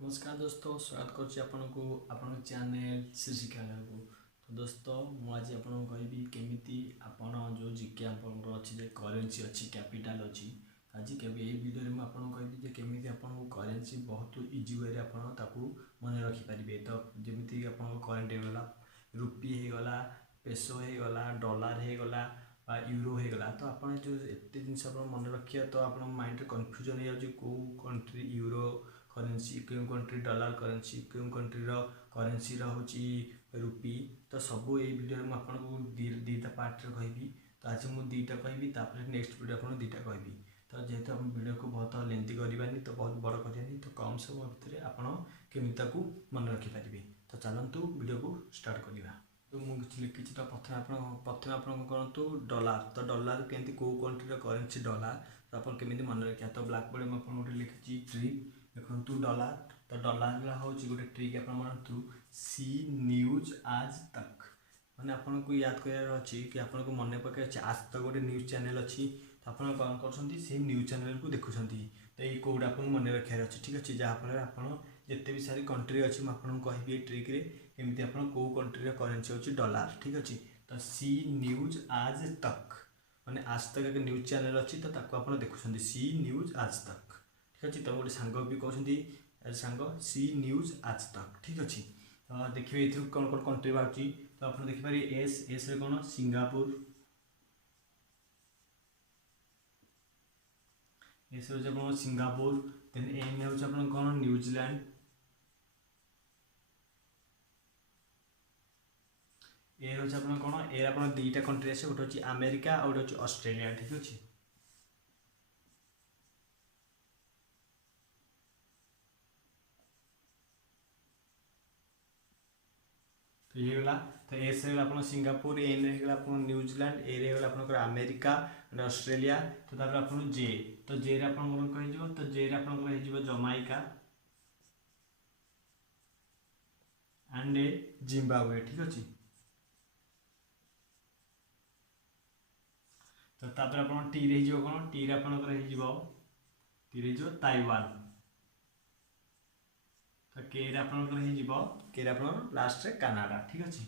नमस्कार दोस्तों, स्वागत करुच्ची आपको आपण चैनल श्री शिक्षालय को। तो दोस्तों मुझे आपको कहबी केमी आपण जो जिके आपंकर अच्छे करेन्सी अच्छी कैपिटाल अच्छी आज के वीडियो में आपको कहबी केमी आपको करेन्सी बहुत इजी वे आपको मन रखिपारे। तो जमीक आप करेन्ट होगा रुपी होगला, पेसो होगला, डॉलर होगला, यूरो होगला। तो आप जो एत जिन मन रखिए तो आप माइंड कन्फ्यूजन हो जाए कौ कंट्री यूरो करेन्सी, क्यों कंट्री डॉलर करेन्सी, क्यों कंट्री करेन्सी हूँ रुपी। तो सबू ये वीडियो में आपको दीटा पार्ट कहबी। तो आज मुझे दीटा कहबी, नेक्स्ट वीडियो आपको दीटा कहबी। तो जेहेतु हम वीडियो को बहुत लेंथी करवानी, तो बहुत बड़ करानी, तो कम समय भितर आपको मन रखिपारे। तो चलतु वीडियो को स्टार्ट करवा। तो मुझे लिखी तो प्रथम आप करूँ डॉलर। तो डॉलर केमती कौ कंट्री करेन्सी डॉलर, तो आप केमी मन रखा। तो ब्लैक बोर्ड में आपको लिखी ट्रिक देखो डॉलर। तो डॉलर हूँ गोटे ट्रिक आप मानतु सी न्यूज आज तक। मैंने आपको याद करार अच्छी कि आपको मन पकड़ आज तक गोटे न्यूज चैनल अच्छी। तो आप कौन कर न्यूज चैनल को देखुं। तो ये कोड आपको मन रखार अच्छे, ठीक अच्छे। जहाँफल आप जिते भी सारी कंट्री अच्छी मुझे कहबी ट्रिक्रे एमती आप कौ कंट्री करेन्सी अच्छी डॉलर, ठीक अच्छे। तो सी न्यूज आज तक मैंने आज तक एक न्यूज चैनल अच्छी। तो आप देखुं सी न्यूज आज तक, ठीक अच्छे। तो गोटे सांग भी कहते सांग सी न्यूज आज तक, ठीक अच्छे। तो देखिए ये कौन कौन कंट्री बाहर। तो आप देखिपारे एस रे कौन सिंगापुर, एस हूँ सिंगापुर। देन एन हूँ कौन न्यूजीलैंड, ए हूँ कौन ए आप दुईटा कंट्री आसे, गोटे हूँ अमेरिका और गोटे हूँ ऑस्ट्रेलिया, ठीक अच्छे। तो ये गला। तो एस रे आप सिंगापुर, एन रे आप न्यूजीलैंड, ए रे आप अमेरिका ऑस्ट्रेलिया। तो आप जे, तो जे रे आप तो जे रे आप जमाइका एंड जिम्बाब्वे, ठीक अच्छे। तो तापर आप टी रे कौन टी रे आप टी रे ताइवान। तो के रे आप के रे आप लास्ट रे कनाडा, ठीक अच्छे,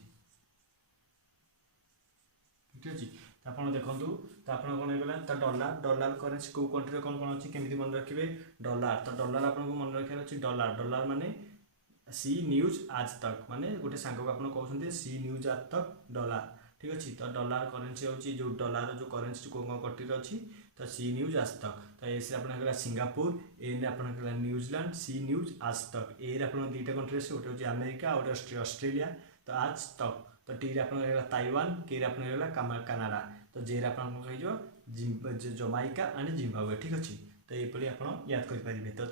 ठीक अच्छे। तो आप देखो तो आप कौन होगा। तो डॉलर डॉलर करेन्सी कौ कंट्री कौन कौन अच्छी केमी मन रखिए डॉलर। तो डॉलर आपको मन रखार अच्छे डॉलर। डॉलर माने सी न्यूज आज तक, माने गोटे सांग को आप कहते सी न्यूज आज तक डॉलर, ठीक अच्छे। तो डॉलर करेन्सी हूँ जो डॉलर जो करेन्सी कौन कौन कंट्री अच्छी। तो सी न्यूज आज तक। तो एस आप सिंगापुर, एन आप न्यूजीलैंड, सी न्यूज आज तक। ए आप दुईटा कंट्री आसे, गोटे हूँ अमेरिका और ऑस्ट्रेलिया। तो आज तक। तो टी रे आप ताइवान, के रे आप कनाडा। तो जे रे आप जमाइका एंड जिम्बाब्वे, ठीक अच्छे। तो ये आप याद करें। तो